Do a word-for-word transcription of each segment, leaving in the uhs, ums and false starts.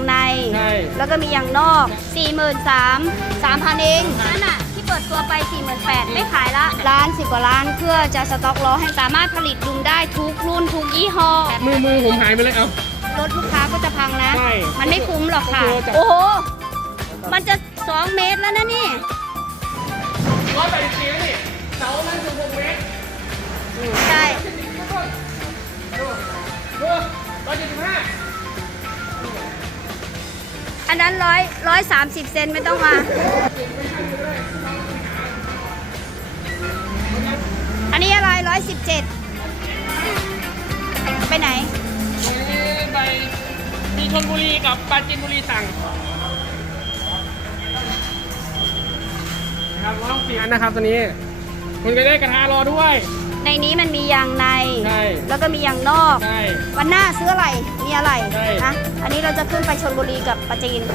ในแล้วก็มียางนอก สี่หมื่นสามพัน สามพัน เองนั่นน่ะที่เปิดตัวไป สี่หมื่นแปดพัน ไม่ขายละร้านสิบกว่าร้านเพื่อจะสต็อกล้อให้สามารถผลิตดุมได้ทุกรุ่นทุกยี่ห้อมือมือผมหายไปเลยเอารถลูกค้าก็จะพังนะใช่มันไม่คุ้มหรอกค่ะโอ้โหมันจะสองเมตรแล้วนะนี่ร้อยแปดสิบสี่นี่เสามันถึงหกเมตรใช่ดูร้อยเจ็ดสิบห้าอันนั้นร้อยร้อยสามสิบเซนไม่ต้องมาอันนี้อะไรร้อยสิบเจ็ดไปไหนไปมีชลบุรีกับปราจีนบุรีสั่งนะครับร้อยหกสิบอันนะครับตัวนี้คุณจะได้กระทะรอด้วยในนี้มันมียางในใช่แล้วก็มียางนอกใช่วันหน้าซื้ออะไรมีอะไรใช่นะอันนี้เราจะขึ้นไปชลบุรีกับปราจีน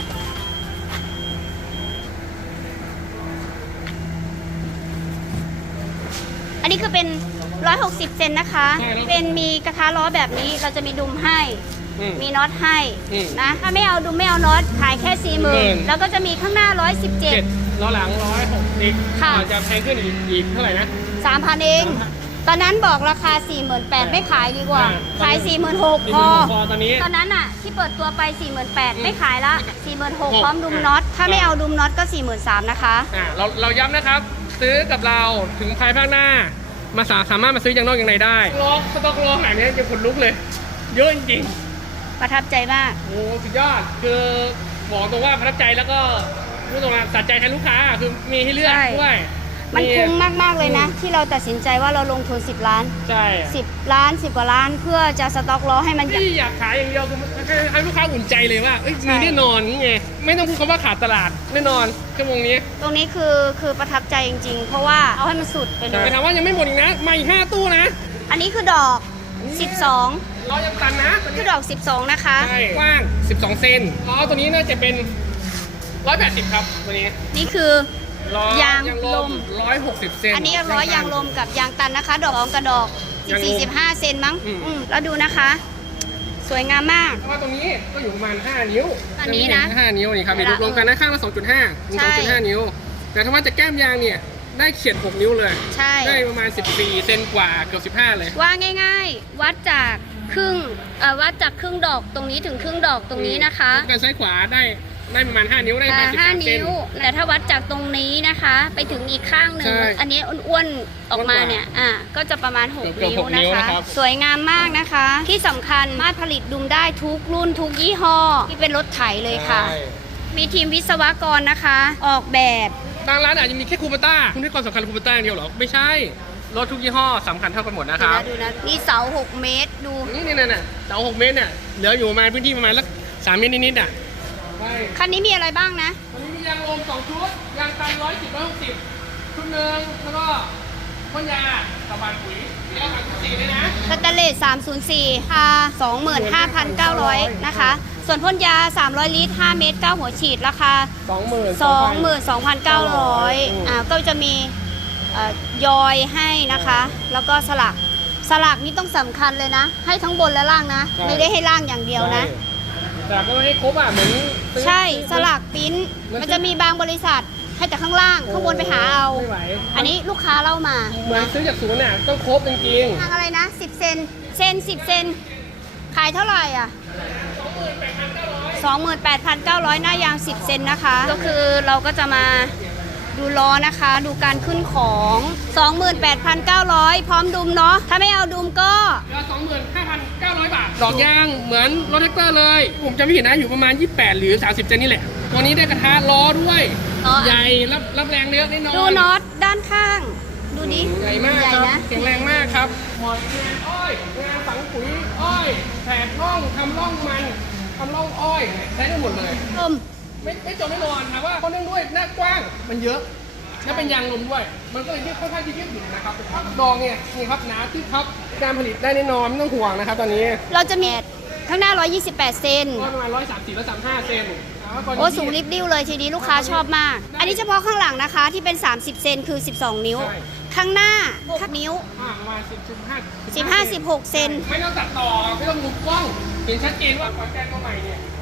อันนี้คือเป็นร้อยหกสิบเซนนะคะเป็นมีกระทะล้อแบบนี้เราจะมีดุมให้มีน็อตให้นะถ้าไม่เอาดุมไม่เอาน็อตขายแค่สี่หมื่นแล้วก็จะมีข้างหน้าร้อยสิบเจ็ดล้อหลังร้อยหกสิบค่ะจะแพงขึ้นอีกอีกเท่าไหร่นะสามพันเองตอนนั้นบอกราคา สี่หมื่นแปดพัน ไม่ขายดีกว่าขาย สี่หมื่นหกพัน พอตอนนี้ตอนนั้นอ่ะที่เปิดตัวไป สี่หมื่นแปดพัน ไม่ขายละ สี่หมื่นหกพัน พร้อมดุมน็อตถ้าไม่เอาดุมน็อตก็ สี่หมื่นสามพัน นะคะอ่าเราเราย้ำนะครับซื้อกับเราถึงภายภาคหน้ามาสาสามารถมาซื้ออย่างนอกอย่างในได้ล้อสต็อกล้อหายนี้จะขนลุกเลยเยอะจริงๆประทับใจมากโอ้สุดยอดคือบอกตรงว่าประทับใจแล้วก็รู้ตรงว่าสัใจแทนลูกค้าคือมีให้เลือกด้วยมันคุ้มมากๆเลยนะที่เราตัดสินใจว่าเราลงทุนสิบล้านใช่สิบล้านสิบกว่าล้านเพื่อจะสต็อกล้อให้มันที่อยากขายอย่างเดียวคือให้ลูกค้าอุ่นใจเลยว่ามีแน่นอนนี่ไงไม่ต้องพูดคำว่าขาดตลาดแน่นอนชั่วโมงนี้ตรงนี้คือคือประทับใจจริงๆเพราะว่าเอาให้มันสุดไปเลยไปถามว่ายังไม่หมดอีกนะมาอีกห้าตู้นะอันนี้คือดอกสิบสองล้อยังตันนะคือดอกสิบสองนะคะใช่กว้างสิบสองเซนล้อตัวนี้น่าจะเป็นหนึ่งร้อยแปดสิบครับตัวนี้นี่คือยางลมร้อยหกสิบเซนอันนี้ร้อยยางลมกับยางตันนะคะดอกกระดอกสิบสี่ สิบห้าเซนมั้งแล้วดูนะคะสวยงามมากเพราะว่าตรงนี้ก็อยู่ประมาณห้านิ้วอันนี้นะห้านิ้วนี่ครับมีรวมกันนะข้างละ สองจุดห้า มี สองจุดห้า นิ้วแต่ถ้าว่าจะแก้มยางเนี่ยได้เขียนหกนิ้วเลยใช่ได้ประมาณสิบสี่เซนกว่าเกือบสิบห้าเลยว่าง่ายๆวัดจากครึ่งเอ่อวัดจากครึ่งดอกตรงนี้ถึงครึ่งดอกตรงนี้นะคะการซ้ายขวาได้ได้ประมาณห้านิ้วได้ประมาณสิบสามเซนแต่ถ้าวัดจากตรงนี้นะคะไปถึงอีกข้างหนึ่งอันนี้อ้วนๆออกมาเนี่ยอ่ะก็จะประมาณหกนิ้วนะคะสวยงามมากนะคะที่สำคัญสามารถผลิตดุมได้ทุกรุ่นทุกยี่ห้อที่เป็นรถไถเลยค่ะมีทีมวิศวกรนะคะออกแบบบางร้านอาจจะมีแค่คูปต้าคุณให้ความสำคัญคูปต้าอย่างเดียวหรอไม่ใช่รถทุกยี่ห้อสำคัญเท่ากันหมดนะครับดูนะนี่เสาหกเมตรดูนี่นี่น่ะเสาหกเมตรเนี่ยเหลืออยู่ประมาณพื้นที่ประมาณสักสามเมตรนิดๆอ่ะคันนี้มีอะไรบ้างนะคันนี้มียางลมสองชุดยางตันร้อยสิบร้อยหกสิบชุดหนึ่งแล้วก็พ่นยาตะบานปุ๋ยมีแล้วสามสิบสี่เลยนะสแตนเลสสามศูนย์สี่ค่ะสองหมื่นห้าพันเก้าร้อยนะคะส่วนพ่นยาสามร้อยลิตรห้าเมตรเก้าหัวฉีดราคาสองหมื่นสองหมื่นสองพันเก้าร้อยอ่าก็จะมียอยให้นะคะแล้วก็สลักสลักนี่ต้องสำคัญเลยนะให้ทั้งบนและล่างนะไม่ได้ให้ล่างอย่างเดียวนะสลักก็ให้ครบอ่ะเหมือนใช่สลักปิ้นมันจะมีบางบริษัทให้แต่ข้างล่างข้างบนไปหาเอาอันนี้ลูกค้าเล่ามาเหมือนซื้อจากศูนย์น่ะต้องครบจริงๆทางอะไรนะสิบเซนเซนสิบเซนขายเท่าไหร่อ่ะสองหมื่นแปดพันเก้าร้อยหน้ายางสิบเซนนะคะก็คือเราก็จะมาดูล้อนะคะดูการขึ้นของ สองหมื่นแปดพันเก้าร้อย พร้อมดุมเนาะถ้าไม่เอาดุมก็เหลือ สองหมื่นห้าพันเก้าร้อย บาทดอกยางเหมือนรถแท็กเตอร์เลยผมจำไม่ผิดนะอยู่ประมาณยี่สิบแปดหรือสามสิบเซนนี่แหละตัวนี้ได้กระทะล้อด้วยใหญ่รับรับแรงเยอะแน่นอนดูน็อตด้านข้างดูดิใหญ่มากครับแข็งแรงมากครับหมดงานอ้อยงานฝังปุ๋ยอ้อยแผดร่องทำร่องมันทำร่องอ้อยใช้ได้หมดเลยต้มไม่ไม่จมไม่นอนนะว่าเพราะเนื่องด้วยหน้ากว้างมันเยอะและเป็นยางลมด้วยมันก็เลยที่ค่อนข้างที่ยืดหยุ่นนะครับพักดองเนี่ยนี่ครับหนาที่พับการผลิตได้แน่นอนไม่ต้องห่วงนะครับตอนนี้เราจะมีข้างหน้าหนึ่งร้อยยี่สิบแปดเซนประมาณหนึ่งร้อยสามสิบ หนึ่งร้อยสามสิบห้าเซนโอ้สูงริบดิ้วเลยทีนี้ลูกค้าชอบมากอันนี้เฉพาะข้างหลังนะคะที่เป็นสามสิบเซนคือสิบสองนิ้วข้างหน้าหกนิ้วประมาณสิบ สิบห้าสิบห้า สิบหกเซนไม่ต้องตัดต่อไม่ต้องมุมกล้องเห็นชัดเจนว่าคอนแกนตัวใหม่เนี่ย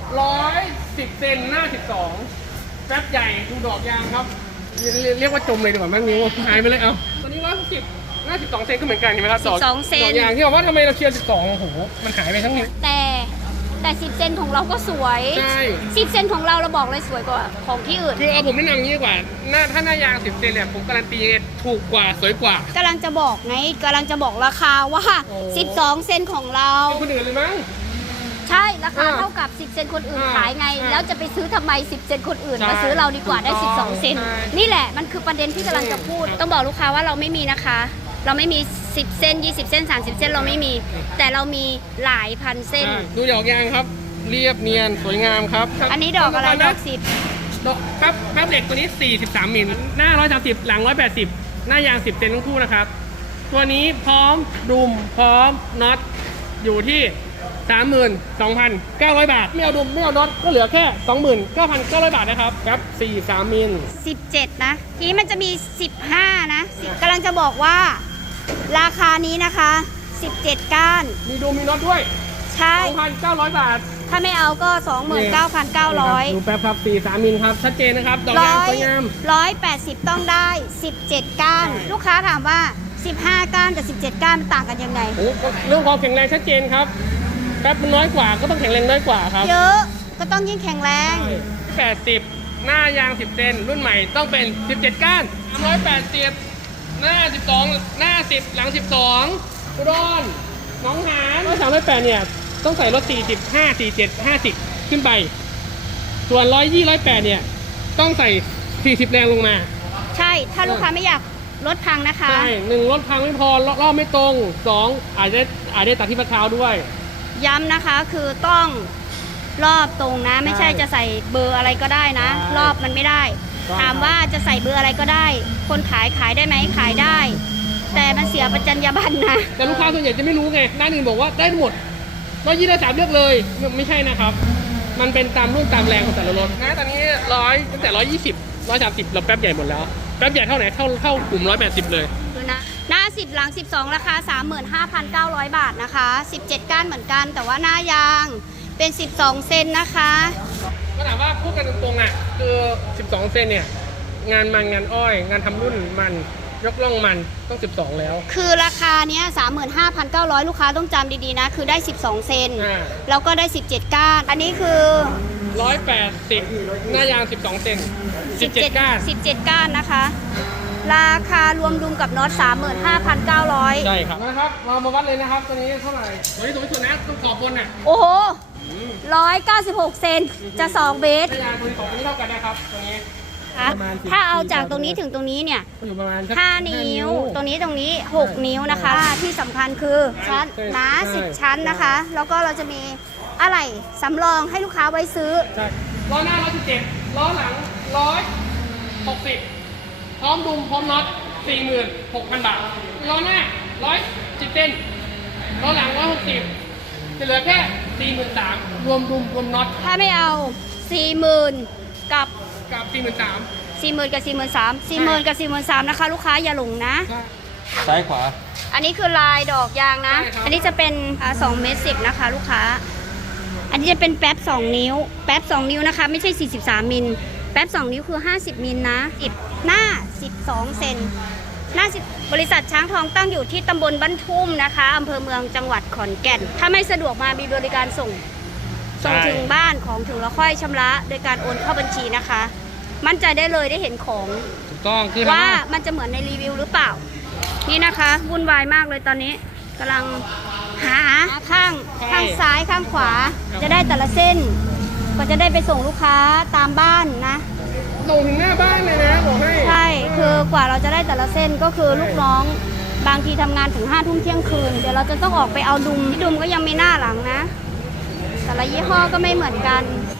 ร้อยสิบเซนหน้าสิบสองแป๊บใหญ่ดูดอกยางครับเรียเรียกว่าจมเลยดีกว่าแม่งนิ้วหายไปเลยเอาตัวนี้ร้อยหกสิบหน้าสิบสองเซนก็เหมือนกันเห็นไหมครับสิบสองเซนดอกยางที่บอกว่าทำไมเราเชียร์สิบสองโอ้โหมันหายไปทั้งนี้แต่แต่สิบเซนของเราก็สวยใช่สิบเซนของเราเราบอกเลยสวยกว่าของที่อื่นคือเอาผมแนะนำอย่างนี้ดีกว่าหน้าถ้าหน้ายางสิบเซนเนี่ยผมการันตีถูกกว่าสวยกว่ากำลังจะบอกไงกำลังจะบอกราคาว่าโอ้สิบสองเซนของเราเป็นคนอื่นเลยมั้งใช่ราคาอ่าเท่ากับสิบเซนคนอื่นอ่าขายไงอ่าแล้วจะไปซื้อทำไมสิบเซนคนอื่นใช่มาซื้อเราดีกว่าได้ถูสิบกสต้อองงเซนใช่นี่แหละมันคือประเด็นที่กำลังจะพูด ต้องบอกลูกค้าว่าเราไม่มีนะคะ เราไม่มีสิบเส้นยี่สิบเส้นสามสิบเส้นเราไม่มี แต่เรามีหลายพันเส้นอ่าดูดอกยางครับ เรียบเนียนสวยงามครับอันนี้ดอกอะไรดอกสิบดอกครับแป๊บเหล็กตัวนี้สี่สิบสามมิลหน้าหนึ่งร้อยสามสิบหลังหนึ่งร้อยแปดสิบหน้ายางสิบเซนทั้งคู่นะครับตัวนี้พร้อมดุมพร้อมน็อตอยู่ที่ สามหมื่นสองพันเก้าร้อย บาทไม่เอาดุมไม่เอาน็อตก็เหลือแค่ สองหมื่นเก้าพันเก้าร้อย บาทนะครับครับสี่สิบสามมิลสิบเจ็ดนะ ทีนี้มันจะมีสิบห้านะ10กำลังจะบอกว่า ราคานี้นะคะสิบเจ็ดก้านมีดุมมีน็อตด้วยใช่สองพันเก้าร้อย บาทถ้าไม่เอาก็ สองหมื่นเก้าพันเก้าร้อยดูแป๊บครับสี่สิบสามมิลครับชัดเจนนะครับดอกร้ยางอยสวยงามร้อยแปดสิบต้องได้สิบเจ็ดก้านใช่ลูกค้าถามว่าสิบห้าก้านกับสิบเจ็ดก้านมันต่างกันยังไงโอ้โหเรื่องความแข็งแรงชัดเจนครับแป๊บมันน้อยกว่าก็ต้องแข็งแรงน้อยกว่าครับเยอะก็ต้องยิ่งแข็งแรงแปดสิบหน้ายางสิบเซนรุ่นใหม่ต้องเป็นสิบเจ็ดก้านสามร้อยแปดสิบหน้าสิบสองหน้าสิบหลังสิบสองอุดรหนองหานร้อยสามร้อยแปดเนี่ยต้องใส่รถสี่สิบห้าสี่เจ็ดห้าสิบขึ้นไป ส่วนร้อยยี่ร้อยแปดเนี่ยต้องใส่สี่สิบแรงลงมาใช่ ถ้าลูกค้าไม่อยากลดพังนะคะใช่หนึ่งรถพังไม่พอรอบไม่ตรงสองอาจจะอาจจะตัดที่พัดเท้าด้วยย้ำนะคะคือต้องรอบตรงนะ ไม่ใช่ใช่จะใส่เบอร์อะไรก็ได้นะใช่รอบมันไม่ได้ต้องถามว่าจะใส่เบอร์อะไรก็ได้ คนขายขายได้ไหมขายได้ แต่มันเสียประจัญญาบันนะแต่ลูกค้าส่วนใหญ่จะไม่รู้ไงด้านอื่นบอกว่าได้หมดร้อยยี่ร้อยสามเลือกเลยไม่ไม่ใช่นะครับ มันเป็นตามรุ่นตามแรงของแต่ละรถนะตอนนี้ร้อยตั้งแต่ร้อยยี่สิบร้อยสามสิบเราแป๊บใหญ่หมดแล้วแป๊บใหญ่เท่าไหนเท่าเท่ากลุ่มร้อยแปดสิบเลยดูนะหน้าสิบหลังสิบสองราคา สามหมื่นห้าพันเก้าร้อย บาทนะคะสิบเจ็ดก้านเหมือนกัน แต่ว่าหน้ายางเป็นสิบสองเซนนะคะก็ถามว่าพูดกันตรงๆอ่ะคือสิบสองเซนเนี่ยงานมันงานอ้อย งานทำรุ่นมันยกล่องมันต้องสิบสองแล้วคือราคาเนี้ย สามหมื่นห้าพันเก้าร้อย ลูกค้าต้องจำดีๆนะ คือได้ สิบสองเซนอ่าแล้วก็ได้ สิบเจ็ดก้าน อันนี้คือร้อยแปดสิบหน้ายางสิบสองเซนสิบเจ็ดก้านสิบเจ็ดก้านนะคะ ราคารวมดุมกับน็อต สามหมื่นห้าพันเก้าร้อยใช่ครับนะครับเรามาวัดเลยนะครับตัวนี้เท่าไหร่ตัวนี้สูงที่สุดนะต้องขอบบนน่ะโอ้โหร้อยเก้าสิบหกเซนจะสองเมตรหน้ายางตัวนี้สองตัวนี้เท่ากันนะครับตัวนี้ค่ะประมาณสิบถ้าเอาจากตรงนี้ถึงตรงนี้เนี่ยก็อยู่ประมาณสักห้านิ้ว ตรงนี้ตรงนี้ หก นิ้วนะคะ ที่สำคัญคือชั้นใช่หนาใช่สิบชั้นนะคะ แล้วก็เราจะมีอะไหล่สำรองให้ลูกค้าไว้ซื้อใช่ล้อหน้าร้อยสิบเจ็ดล้อหลังร้อยหกสิบพร้อมดุมพร้อมน็อตสี่หมื่นหกพันบาทล้อหน้าร้อยสิบเซนล้อหลังร้อยหกสิบจะเหลือแค่สี่หมื่นสามรวมดุมรวมน็อตถ้าไม่เอา สี่หมื่น กับกับสี่หมื่นสามสี่หมื่นกับ สี่หมื่นสาม สี่หมื่นกับ สี่หมื่นสามนะคะ ลูกค้าอย่าหลงนะซ้ายขวาอันนี้คือลายดอกยางนะใช่ครับอันนี้จะเป็นอ่าสองเมตรสิบนะคะ ลูกค้า อันนี้จะเป็นแป๊บสองนิ้ว แป๊บสองนิ้วนะคะ ไม่ใช่สี่สิบสามมิล แป๊บสองนิ้วคือห้าสิบมิลนะสิบหน้าสิบสองเซน หน้าสิบบริษัทช้างทองตั้งอยู่ที่ตำบลบ้านทุ่มนะคะอำเภอเมืองจังหวัดขอนแก่น ถ้าไม่สะดวกมามีบริการส่ง ส่งถึงบ้านของถึงแล้วค่อยชำระโดยการโอนเข้าบัญชีนะคะ มั่นใจได้เลยได้เห็นของถูกต้องคือว่าถามมันจะเหมือนในรีวิวหรือเปล่า นี่นะคะวุ่นวายมากเลยตอนนี้กำลังหาข้างข้างซ้ายข้างขวา จะได้แต่ละเส้น ก็จะได้ไปส่งลูกค้าตามบ้านนะส่งถึงหน้าบ้านเลยนะบอกให้ใช่ คือกว่าเราจะได้แต่ละเส้นก็คือลูกน้องบางทีทำงานถึงห้าทุ่มเที่ยงคืน เดี๋ยวเราจะต้องออกไปเอาดุมที่ดุมก็ยังมีหน้าหลังนะ แต่ละยี่ห้อก็ไม่เหมือนกัน